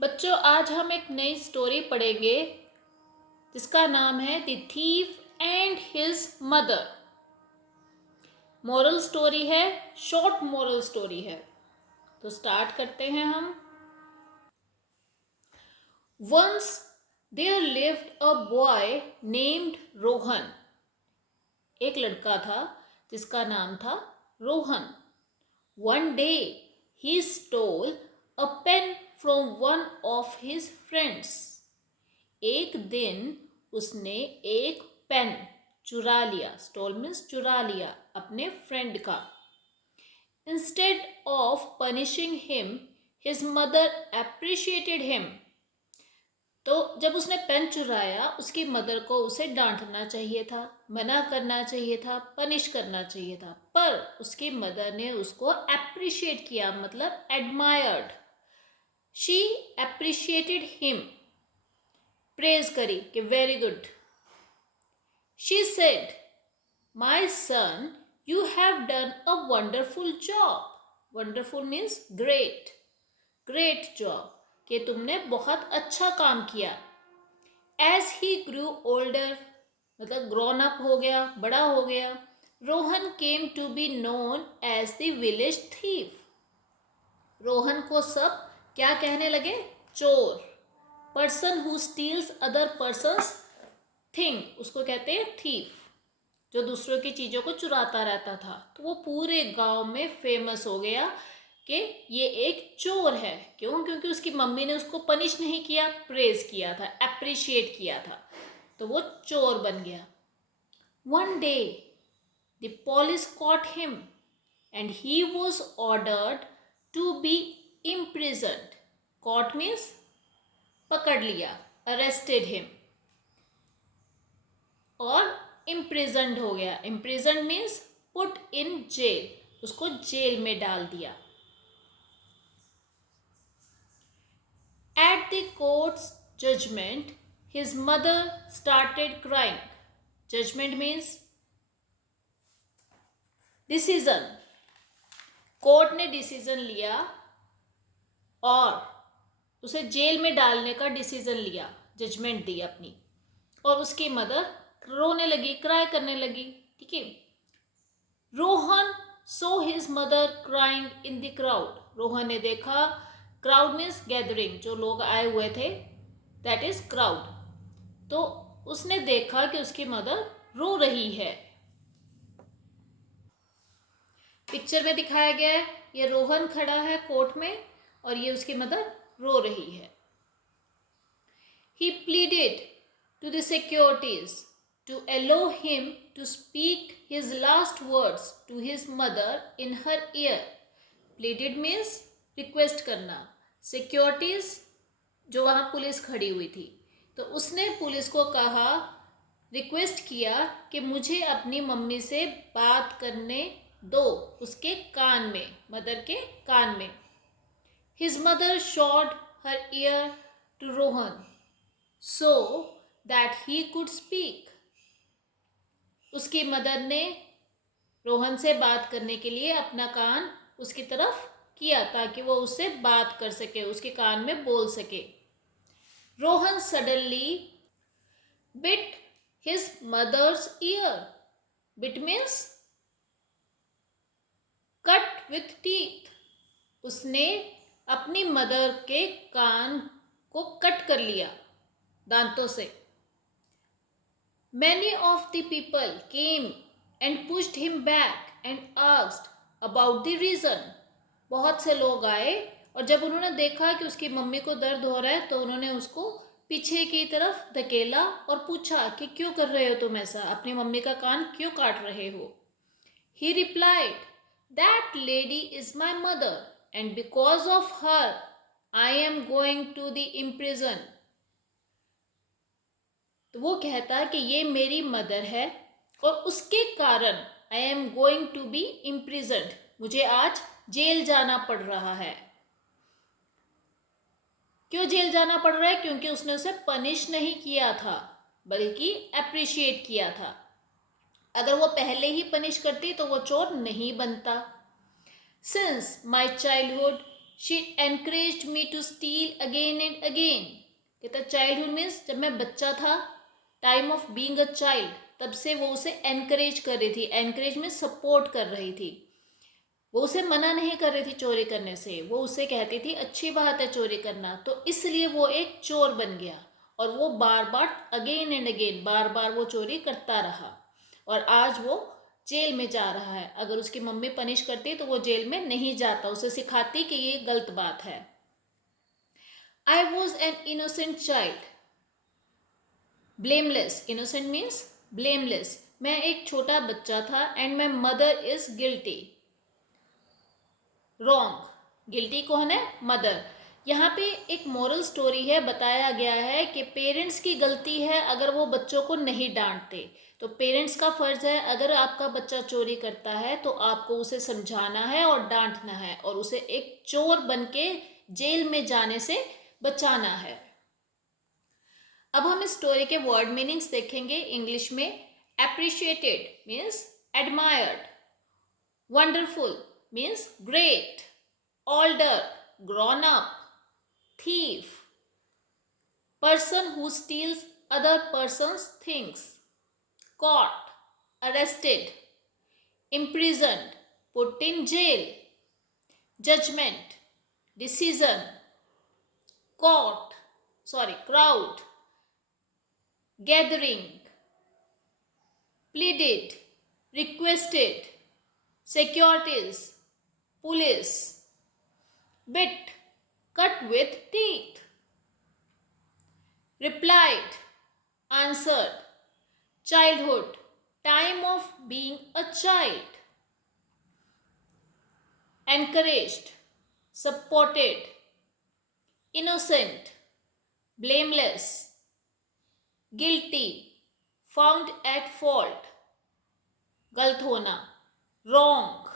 बच्चों, आज हम एक नई स्टोरी पढ़ेंगे जिसका नाम है the thief and his mother. Moral story है, शॉर्ट मोरल स्टोरी है। तो स्टार्ट करते हैं हम। Once there lived a boy named Rohan. एक लड़का था जिसका नाम था Rohan. One day he stole a pen from one of his friends. एक दिन उसने एक पेन चुरा लिया। स्टोल मीन्स चुरा लिया अपने फ्रेंड का। Instead of punishing him his mother appreciated him. तो जब उसने पेन चुराया, उसकी मदर को उसे डांटना चाहिए था, मना करना चाहिए था, पनिश करना चाहिए था, पर उसकी मदर ने उसको अप्रिशिएट किया, मतलब admired. She appreciated him, praise करी कि very good. She said, my son, you have done a wonderful job. Wonderful means great, great job, कि तुमने बहुत अच्छा काम किया। एज ही ग्रू ओल्डर, मतलब ग्रोन अप हो गया, बड़ा हो गया, Rohan came to be known as the village thief. Rohan को सब क्या कहने लगे? चोर। Person who steals other persons thing, उसको कहते हैं थीफ, जो दूसरों की चीज़ों को चुराता रहता था। तो वो पूरे गांव में फेमस हो गया कि ये एक चोर है। क्यों? क्योंकि उसकी मम्मी ने उसको पनिश नहीं किया, प्रेज किया था, अप्रिशिएट किया था, तो वो चोर बन गया। One day the police caught him and he was ordered to be imprisoned. Caught means पकड़ लिया, अरेस्टेड हिम, और इम्प्रिजन्ड हो गया। Imprisoned means put in jail, उसको जेल में डाल दिया। At the court's judgement his mother started crying. Judgement means decision. Court ने डिसीजन लिया और उसे जेल में डालने का डिसीजन लिया, जजमेंट दी अपनी, और उसकी मदर रोने लगी, क्राई करने लगी। ठीक है। Rohan so his mother crying in the crowd. Rohan ने देखा, क्राउड मीन्स गैदरिंग, जो लोग आए हुए थे, दैट इज क्राउड। तो उसने देखा कि उसकी मदर रो रही है। पिक्चर में दिखाया गया है, ये रोहन खड़ा है कोर्ट में और ये उसकी मदर रो रही है। He pleaded to the securities to allow him to speak his last words to his mother in her ear. Pleaded means request करना। Securities जो वहाँ पुलिस खड़ी हुई थी, तो उसने पुलिस को कहा, रिक्वेस्ट किया कि मुझे अपनी मम्मी से बात करने दो, उसके कान में, मदर के कान में। His mother showed her ear to Rohan so that he could speak. उसकी मदर ने रोहन से बात करने के लिए अपना कान उसकी तरफ किया ताकि वो उससे बात कर सके, उसके कान में बोल सके। Rohan suddenly bit his mother's ear. Bit means cut with teeth. उसने अपनी मदर के कान को कट कर लिया दांतों से। Many of the people came and pushed him back and asked about the reason. बहुत से लोग आए और जब उन्होंने देखा कि उसकी मम्मी को दर्द हो रहा है तो उन्होंने उसको पीछे की तरफ धकेला और पूछा कि क्यों कर रहे हो तुम ऐसा, अपनी मम्मी का कान क्यों काट रहे हो। He replied, that lady is my mother and because of her I am going to the imprison. तो वो कहता कि ये मेरी मदर है और उसके कारण I am going to be imprisoned, मुझे आज जेल जाना पड़ रहा है। क्यों जेल जाना पड़ रहा है? क्योंकि उसने उसे पनिश नहीं किया था बल्कि अप्रिशिएट किया था। अगर वो पहले ही पनिश करती तो वो चोर नहीं बनता। Since my childhood she encouraged me to steal again and again. कहता चाइल्डहुड मीन्स जब मैं बच्चा था, time of being a child, तब से वो उसे एनकरेज कर रही थी। एनकरेज में सपोर्ट कर रही थी। वो उसे मना नहीं कर रही थी चोरी करने से, वो उसे कहती थी अच्छी बात है चोरी करना। तो इसलिए वो एक चोर बन गया और वो बार बार अगेन एंड अगेन बार बार वो चोरी करता रहा और आज वो जेल में जा रहा है। अगर उसकी मम्मी पनिश करती तो वो जेल में नहीं जाता, उसे सिखाती कि ये गलत बात है। I was an innocent child, blameless. Innocent means blameless. मैं एक छोटा बच्चा था and my mother is guilty. Wrong. Guilty कौन है? मदर। यहाँ पे एक मोरल स्टोरी है, बताया गया है कि पेरेंट्स की गलती है अगर वो बच्चों को नहीं डांटते। तो पेरेंट्स का फर्ज है, अगर आपका बच्चा चोरी करता है तो आपको उसे समझाना है और डांटना है और उसे एक चोर बन के जेल में जाने से बचाना है। अब हम इस स्टोरी के वर्ड मीनिंग्स देखेंगे इंग्लिश में। Appreciated means admired, wonderful means great, older, grown up, thief, person who steals other person's things, caught, arrested, imprisoned, put in jail, judgment, decision, crowd, gathering, pleaded, requested, securities, police, bit, cut with teeth, replied, answered, childhood, time of being a child, encouraged, supported, innocent, blameless, guilty, found at fault, गलत होना, wrong,